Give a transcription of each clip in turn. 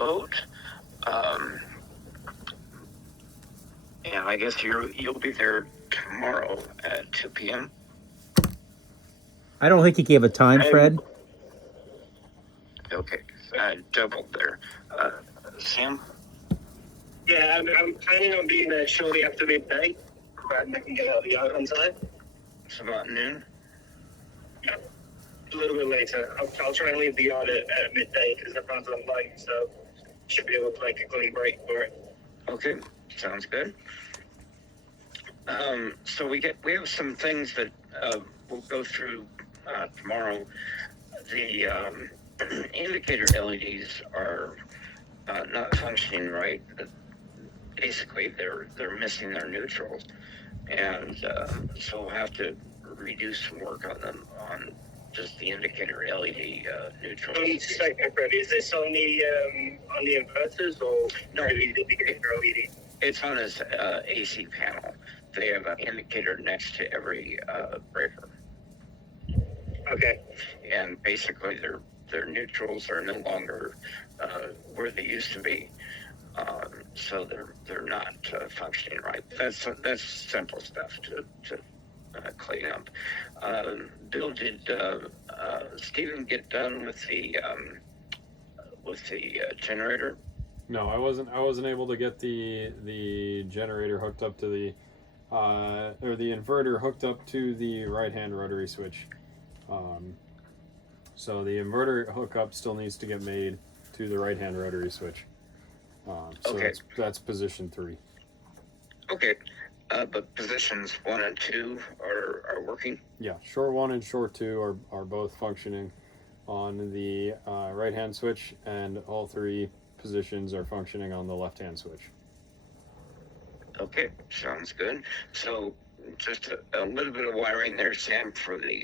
boat. Um, and I guess you'll be there tomorrow at 2 p.m. I don't think he gave a time, Fred. Okay, doubled there. Sam? Yeah, I'm planning on being there shortly after midday, and I can get out of the yacht on time. It's about noon. Yeah, a little bit later. I'll try and leave the yacht at midday because the plan's on light, so should be able to make a clean break for it. Okay, sounds good. So we have some things that we'll go through tomorrow. The indicator LEDs are not functioning right. Basically, they're missing their neutrals, and so we'll have to redo some work on them on just the indicator LED neutrals. Second, Fred, is this on the inverters or no? The indicator LED. It's on his AC panel. They have an indicator next to every breaker. Okay. And basically, their neutrals are no longer where they used to be, so they're not functioning right. That's simple stuff to clean up. Bill, did Stephen get done with the generator? No, I wasn't able to get the generator hooked up to the or the inverter hooked up to the right-hand rotary switch. So the inverter hookup still needs to get made to the right-hand rotary switch. So okay. That's position 3. Okay, but positions 1 and 2 are working? Yeah, short 1 and short 2 are both functioning on the right-hand switch, and all 3 positions are functioning on the left-hand switch. Okay, sounds good. So just a little bit of wiring there, Sam, for the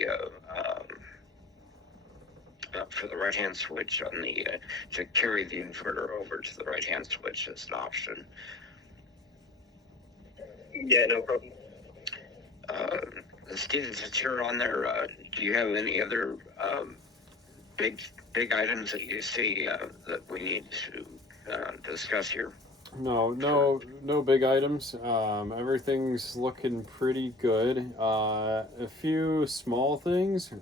right-hand switch on the to carry the inverter over to the right-hand switch as an option. Yeah, no problem. Stephen, since you're on there, do you have any other big items that you see that we need to discuss here? No big items. Everything's looking pretty good. A few small things.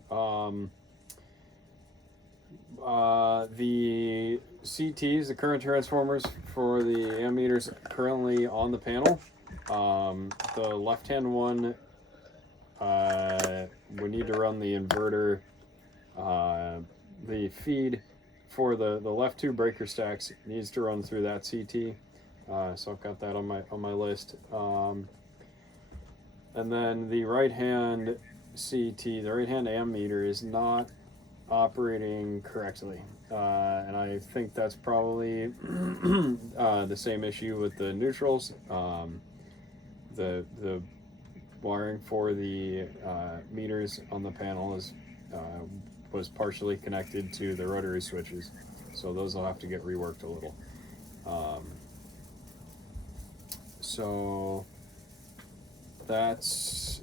The CTs, the current transformers for the ammeters currently on the panel. The left-hand one, we need to run the inverter. The feed for the left 2 breaker stacks needs to run through that CT. So I've got that on my list. And then the right-hand CT, the right-hand ammeter is not operating correctly, and I think that's probably the same issue with the neutrals. The wiring for the meters on the panel was partially connected to the rotary switches, so those will have to get reworked a little. So that's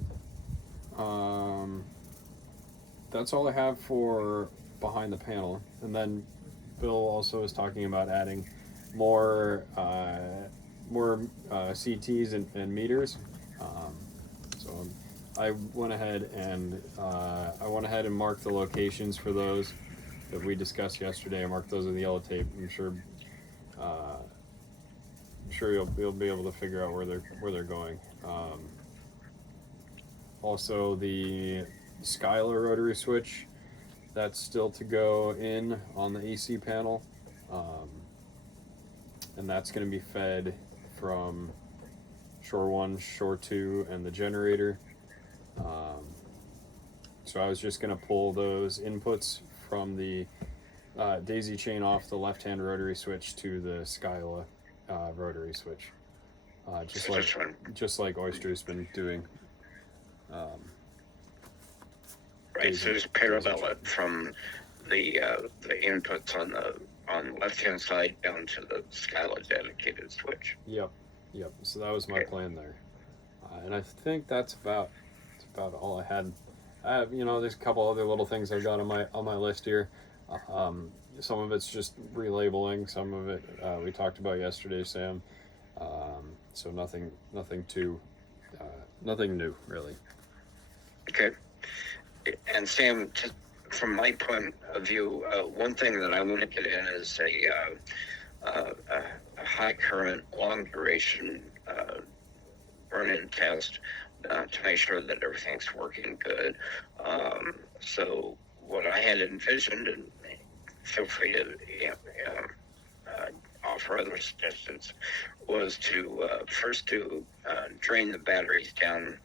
all I have for behind the panel. And then Bill also was talking about adding more CTs and meters. So I went ahead and marked the locations for those that we discussed yesterday. I marked those with the yellow tape. I'm sure you'll be able to figure out where they're going. Also, the Skylar rotary switch, that's still to go in on the AC panel, and that's going to be fed from shore 1, shore 2, and the generator. So I was just going to pull those inputs from the daisy chain off the left-hand rotary switch to the Skyla rotary switch, just like Oyster's been doing. Right, so just parallel it from the inputs on the left-hand side down to the Skyla dedicated switch. Yep. So that was my plan there, and I think that's about all I had. There's a couple other little things I've got on my list here. some of it's just relabeling. Some of it we talked about yesterday, Sam. So nothing too, nothing new really. Okay. And Sam, just from my point of view, one thing that I want to get in is a high current, long duration burn-in test to make sure that everything's working good. So what I had envisioned, and feel free to offer other suggestions, was to first to drain the batteries down,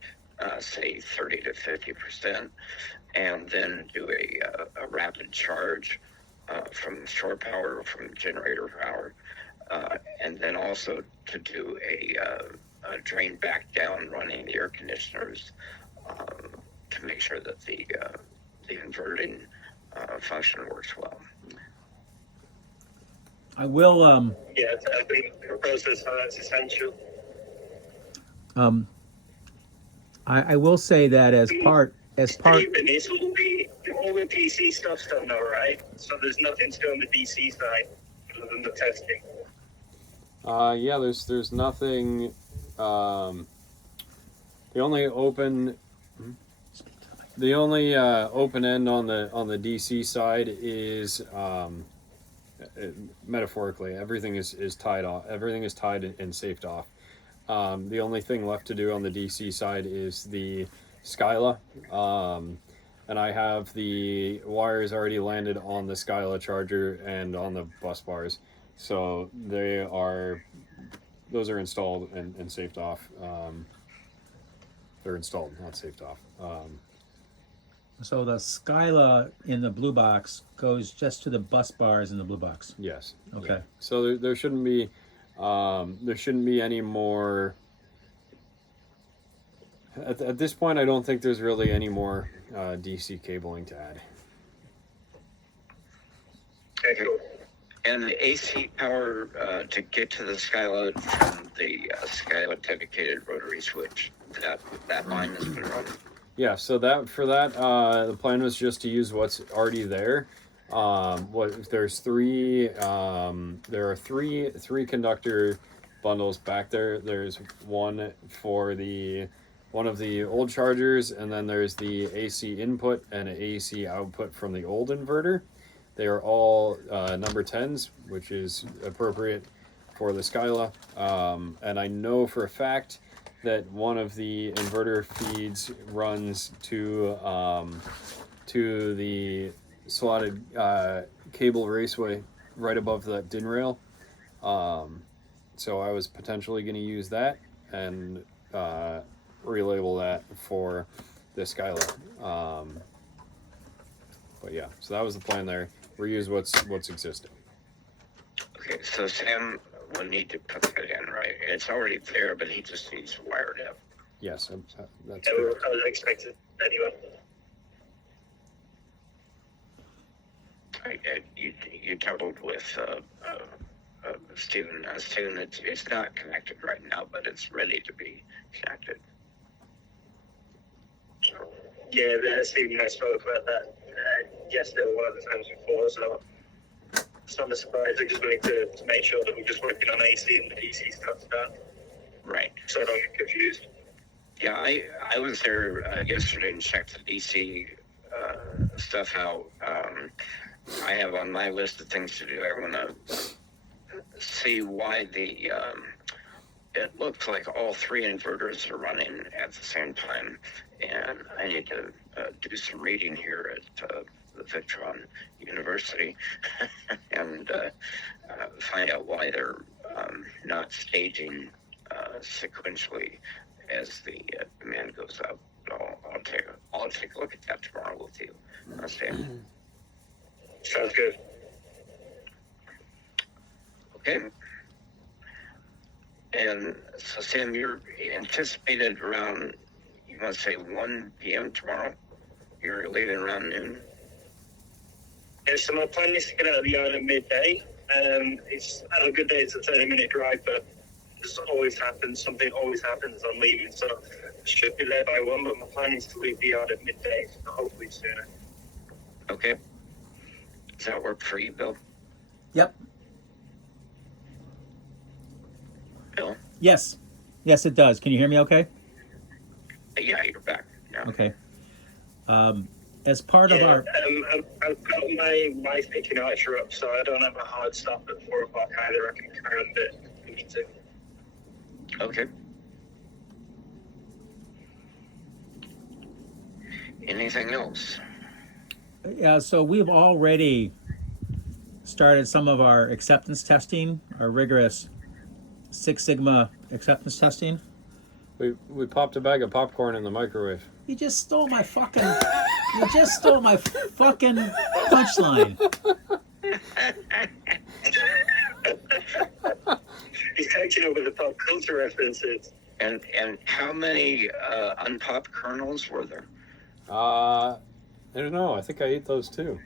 say 30 to 50%, and then do a rapid charge from shore power, from generator power, and then also to do a drain back down, running the air conditioners to make sure that the inverting function works well. I will. Yeah, I think the process that's essential. I will say that as part. Stephen, it's all the DC stuff's done now, right? So there's nothing to do on the DC side other than the testing. Yeah, there's nothing. The only open end on the DC side is metaphorically, everything is tied off. Everything is tied and safed off. The only thing left to do on the DC side is the Skyla, and I have the wires already landed on the Skyla charger and on the bus bars, so those are installed and safed off. They're installed, not safed off. So the Skyla in the blue box goes just to the bus bars in the blue box. Yes. Okay. Yeah. So there shouldn't be any more. At this point, I don't think there's really any more DC cabling to add. Okay, cool. And the AC power to get to the Skyla from the Skyla dedicated rotary switch, that line has been run. Yeah, so the plan was just to use what's already there. There's three. There are three conductor bundles back there. There's one for one of the old chargers, and then there's the AC input and an AC output from the old inverter. They are all number 10s, which is appropriate for the Skyla. And I know for a fact that one of the inverter feeds runs to the slotted cable raceway right above that DIN rail. So I was potentially going to use that and relabel that for the Skyla. But yeah, so that was the plan there. Reuse what's existing. Okay, so Sam will need to put that in, right? It's already there, but he just needs to wire it up. Yes, that's I correct. was expected anyway. You doubled with Stephen. Stephen, it's not connected right now, but it's ready to be connected. Yeah, Stephen and I spoke about that yesterday or one of the times before, so it's not a surprise. I just wanted to make sure that we're just working on AC and the DC stuff's done. Right. So I don't get confused. Yeah, I was there yesterday and checked the DC stuff out. I have on my list of things to do. I want to see why it looks like all three inverters are running at the same time, and I need to do some reading here at the Victron University and find out why they're not staging sequentially as the demand goes up. I'll take a look at that tomorrow with you. Sam. Sounds good. Okay. And so, Sam, you're anticipated around, you want to say 1 p.m. tomorrow? You're leaving around noon? Yeah, so my plan is to get out of the yard at midday. It's on a good day, it's a 30-minute drive, but something always happens on leaving, so I should be there by 1, but my plan is to leave the yard at midday, so hopefully sooner. Okay. Does that work for you, Bill? Yep. Bill? Yes. Yes, it does. Can you hear me okay? Yeah, you're back. Yeah. Okay. As part of Yeah, our... I've got my Wi-Fi connector up, so I don't have a hard stop at 4 o'clock either. I can carry on a bit if we need to. Okay. Anything else? Yeah, so we've already started some of our acceptance testing, our rigorous Six Sigma acceptance testing. We popped a bag of popcorn in the microwave. You just stole my fucking... You just stole my fucking punchline. He's catching up with the pop culture references. And how many unpopped kernels were there? I don't know. I think I ate those too.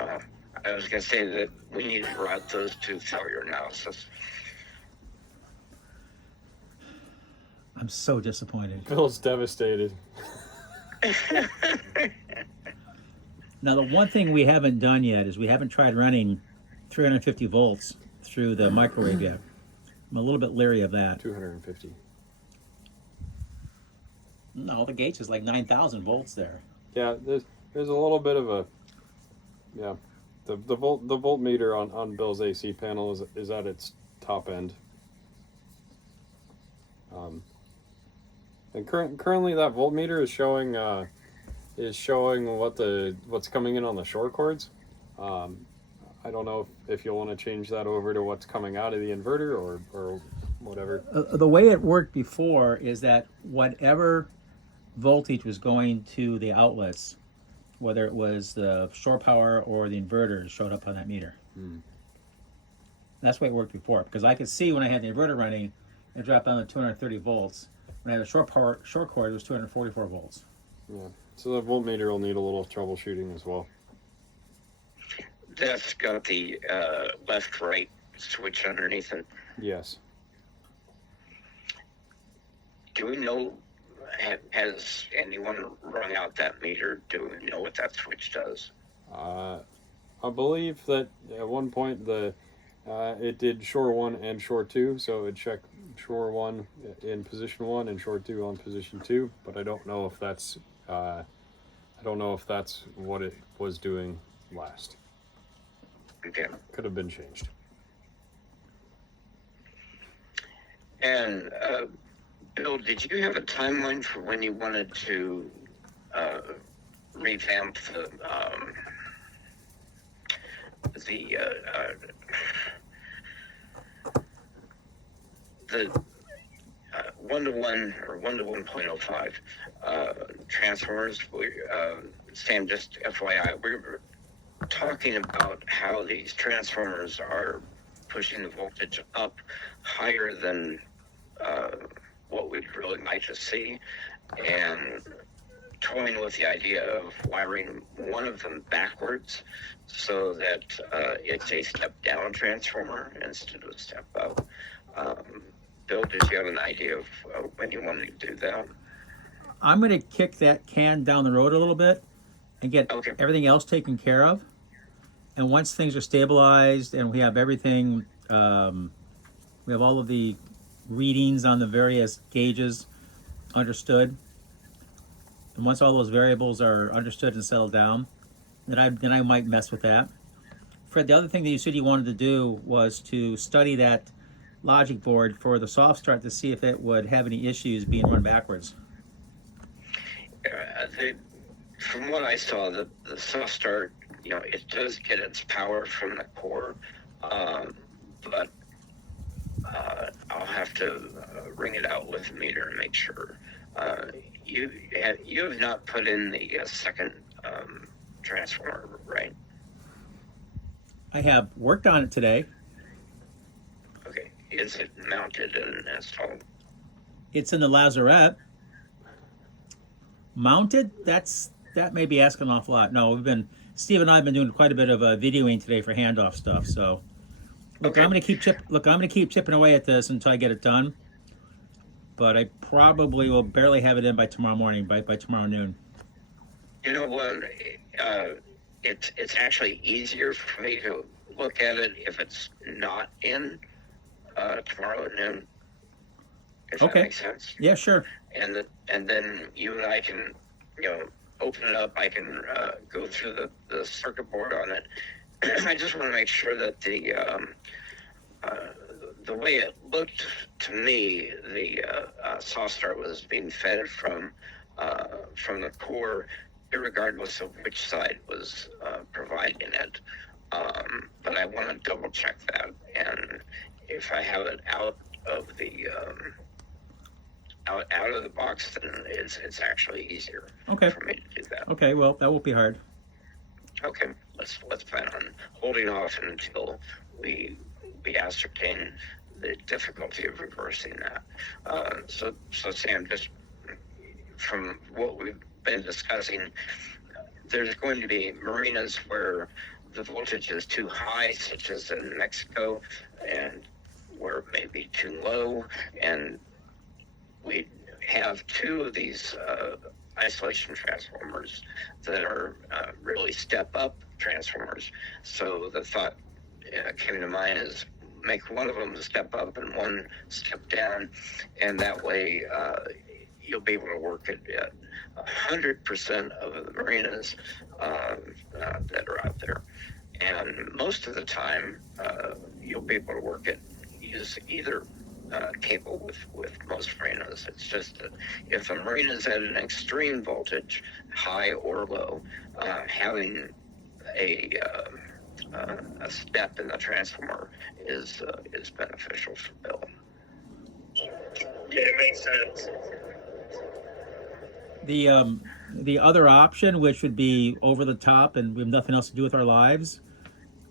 I was going to say that we need to route those to failure analysis. I'm so disappointed. Bill's devastated. Now, the one thing we haven't done yet is we haven't tried running 350 volts through the microwave yet. I'm a little bit leery of that. 250. No, the gauge is like 9,000 volts there. Yeah, there's a little bit of a, yeah, the voltmeter on Bill's AC panel is at its top end. And currently that voltmeter is showing what's coming in on the short cords. I don't know if you'll want to change that over to what's coming out of the inverter or whatever. The way it worked before is that whatever voltage was going to the outlets, whether it was the shore power or the inverter, showed up on that meter. That's the way it worked before, because I could see when I had the inverter running, it dropped down to 230 volts. When I had a short cord, it was 244 volts. Yeah. So the voltmeter will need a little troubleshooting as well. That's got the left-right switch underneath it. Yes. Do we know, has anyone rung out that meter? Do we know what that switch does? I believe that at one point it did shore 1 and shore 2, so it checked shore 1 in position 1 and shore 2 on position 2, but I don't know if that's what it was doing last. Okay. Could have been changed. And Bill, did you have a timeline for when you wanted to revamp the 1-to-1 or 1-to-1.05 transformers? Sam, just FYI, we're talking about how these transformers are pushing the voltage up higher than what we'd really like to see, and toying with the idea of wiring one of them backwards so that it's a step-down transformer instead of a step-up. Bill, did you have an idea of when you wanted to do that? I'm going to kick that can down the road a little bit and get everything else taken care of. And once things are stabilized and we have everything, we have all of the readings on the various gauges understood, and once all those variables are understood and settled down, then I might mess with that. Fred, the other thing that you said you wanted to do was to study that logic board for the soft start to see if it would have any issues being run backwards. From what I saw, the soft start, it does get its power from the core, but I'll have to ring it out with a meter and make sure. You have not put in the second transformer, right? I have worked on it today. Okay. Is it mounted and installed? It's in the lazarette. Mounted? That may be asking an awful lot. No, Steve and I have been doing quite a bit of videoing today for handoff stuff. So, look, okay. I'm gonna keep chipping away at this until I get it done. But I probably will barely have it in by tomorrow morning, by tomorrow noon. You know what? It's actually easier for me to look at it if it's not in tomorrow at noon. If that makes sense. Yeah, sure. And then you and I can, open it up. I can go through the circuit board on it. I just want to make sure that the way it looked to me, the soft start was being fed from the core, irregardless of which side was providing it. But I want to double check that, and if I have it out of the out of the box, then it's actually easier for me to do that. Okay, well, that won't be hard. Okay, let's plan on holding off until we ascertain the difficulty of reversing that. So Sam, just from what we've been discussing, there's going to be marinas where the voltage is too high, such as in Mexico, and where it may be too low, and we have two of these isolation transformers that are really step-up transformers. So the thought came to mind is make one of them step up and one step down, and that way you'll be able to work at 100% of the marinas that are out there. And most of the time, you'll be able to use either cable with most marinas. It's just that if a marina is at an extreme voltage, high or low, having a step in the transformer is beneficial for Bill. Yeah, it makes sense. The other option, which would be over the top and we have nothing else to do with our lives,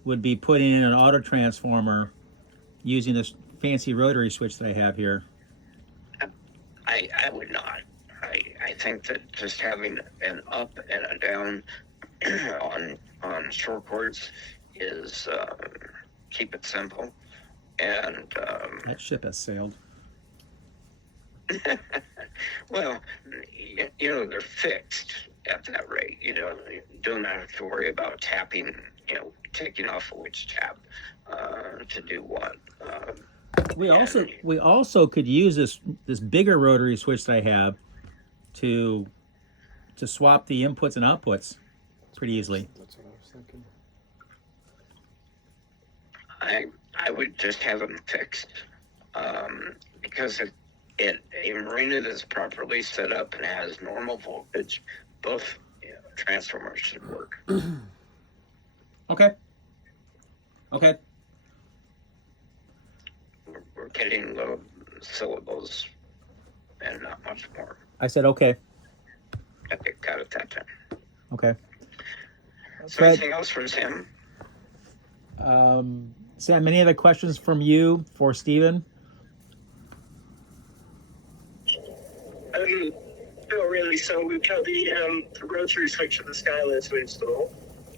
would be putting in an auto transformer using this fancy rotary switch that I have here. I would not. I think that just having an up and a down on short cords is keep it simple. And that ship has sailed. Well, they're fixed at that rate. You don't have to worry about tapping, taking off which tap to do what. We also could use this bigger rotary switch that I have to swap the inputs and outputs pretty easily. That's what I was thinking. I would just have them fixed because a marina that's properly set up and has normal voltage, both transformers should work. Okay. We're getting low syllables and not much more. I said okay. Okay, got it that time. Okay. So anything else for Sam? Sam, any other questions from you for Stephen? Not really. So we've got the rotary switch of the Skyler to install.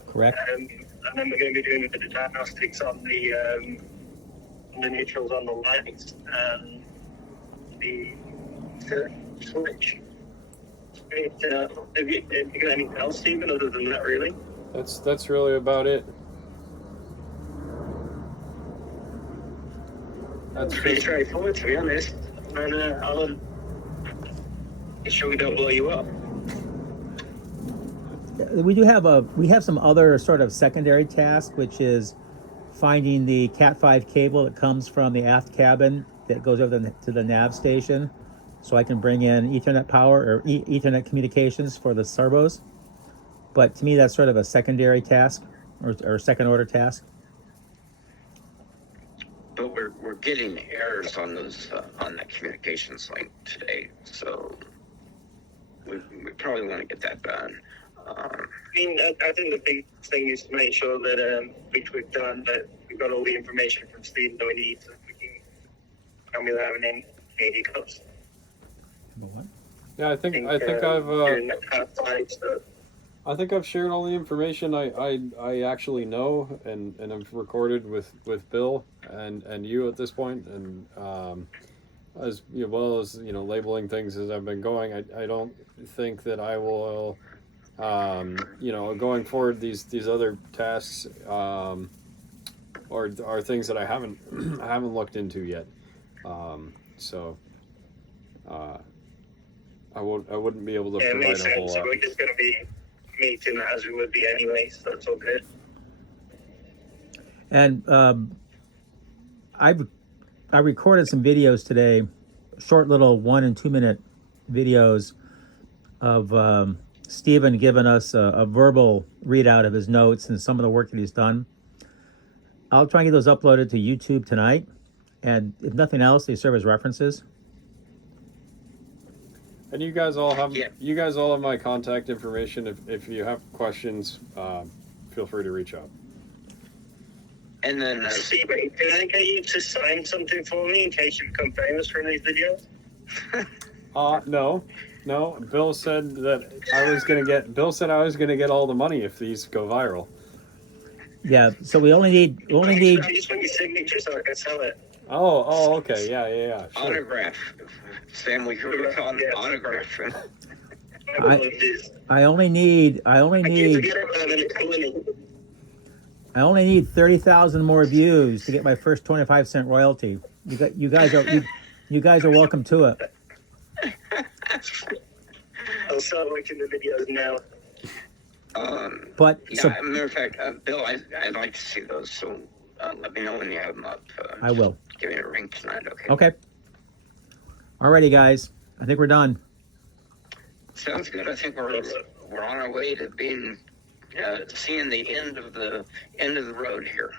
Correct. And then we're going to be doing a bit of diagnostics on the neutrals on the lights and the switch. Have you got anything else, Stephen, other than that, really? That's really about it. That's pretty straightforward, to be honest. And I'll make sure we don't blow you up. We have some other sort of secondary task, which is finding the Cat5 cable that comes from the aft cabin that goes over to the nav station, so I can bring in Ethernet power or Ethernet communications for the servos. But to me, that's sort of a secondary task or second order task. But we're getting errors on those on that communications link today, so we probably want to get that done. I think the big thing is to make sure that we've done that we've got all the information from Steve that we need, so we can come without having any hiccups. Yeah, I think I've shared all the information I actually know and have recorded with Bill and you at this point, and as well as labeling things as I've been going. I don't think that I will going forward these other tasks are things that I haven't I haven't looked into yet. I wouldn't be able to Yeah, it provide makes a whole sense. lot. We're just going to be meeting as we would be anyway, so that's all good. And I recorded some videos today, short little 1 and 2 minute videos of Stephen giving us a verbal readout of his notes and some of the work that he's done. I'll try and get those uploaded to YouTube tonight, and if nothing else, they serve as references. And you guys all have Yeah. my contact information. If you have questions, feel free to reach out. And then Stephen, can I get you to sign something for me in case you become famous from these videos? No. Bill said that I was gonna get. Bill said I was gonna get all the money if these go viral. Yeah. So we only need. I just want your signature so I can sell it. Oh, okay, yeah. Sure. autograph. Sam, we could have on autograph. I only need. I only need 30,000 more views to get my first 25-cent royalty. You guys are welcome to it. I'll start watching the videos now. But Yeah, so, matter of fact, Bill, I'd like to see those. So let me know when you have them up. I will. Give me a ring tonight, okay? Okay. Alrighty, guys. I think we're done. Sounds good. I think we're on our way to being seeing the end of the road here.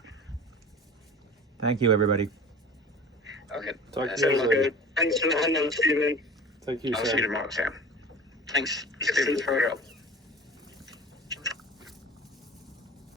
Thank you, everybody. Okay. Talk to you Sounds later. good. Thanks for the handout, Stephen. Thank you, I'll see you Sam. tomorrow, Sam. Thanks, Stephen, for your help.